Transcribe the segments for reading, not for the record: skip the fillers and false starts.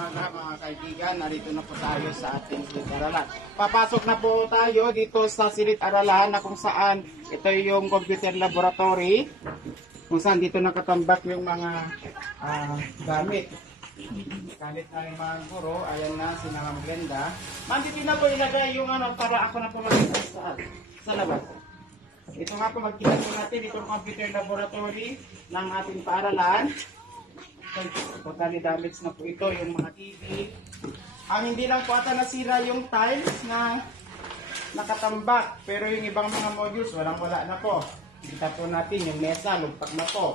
umaga mga kaibigan, narito na po tayo sa ating silid-aralan. Papasok na po tayo dito sa silid-aralan na kung saan ito yung computer laboratory, kung saan dito nakatambak yung mga gamit. Kalit na yung mga guro, ayan na si Ma'am Glenda. Ma'am, dito na po ilagay yung para ako na po mag-isa sa labas. Ito nga po, magkita po natin itong computer laboratory ng ating paaralan. Totally damage na po ito, yung mga TV. Ang hindi lang po ata nasira yung tiles na nakatambak. Pero yung ibang mga modules, walang-wala na po. Kita po natin yung mesa, lumpak na po.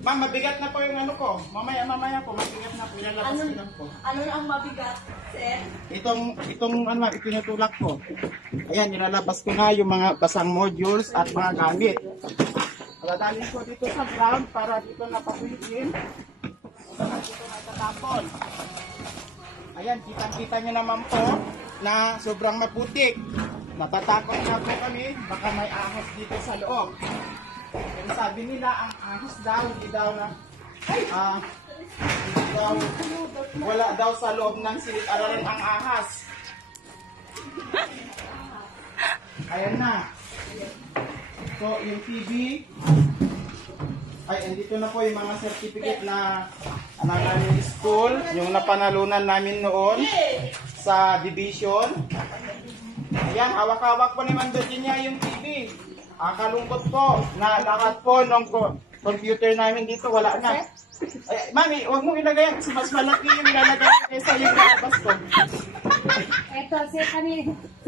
Ma'am, mabigat na po yung ano ko. Mamaya po, mabigat na po. Ilalabas ko lang po. Ano ang mabigat, sir? Itong ano, ipinutulak ko. Ayan, nilalabas ko na yung mga basang modules at mga gamit. Dadalhin ko dito sa ground para dito napapulitin. Dito na itatapon. Ayan, kitang-kita nyo naman po na sobrang maputik. Natatakot na po kami, baka may ahas dito sa loob. Pero sabi nila, ang ahas daw, hindi daw wala daw sa loob ng silid-aralan ang ahas. Ayan na. So, yung TV, ay, andito na po yung mga certificate na namin school, yung napanalunan namin noon sa division. Ayan, hawak-hawak po ni Ma'am Virginia yung TV. Kalungkot po na lahat po ng computer namin dito, wala na. Ay, Mami, huwag mong ilagay kasi mas malaki yung ilalagay kaysa yung nalabas ko. Eto, sir,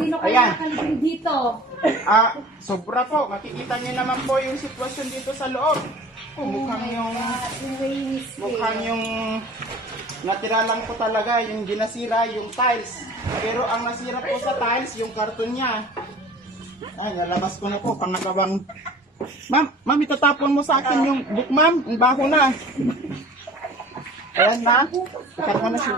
sino kaya nakalibing dito? Sobra po. Makikita niyo naman po yung sitwasyon dito sa loob. Mukhang yung natira lang po talaga, yung dinasira, yung tiles. Pero ang nasira po sa tiles, yung karton niya. Ay, nalabas ko na po, pangakabang. Ma'am, itatapon mo sa akin yung book, ma'am. Ang baho na. Ayan na. Ikat mo na siya.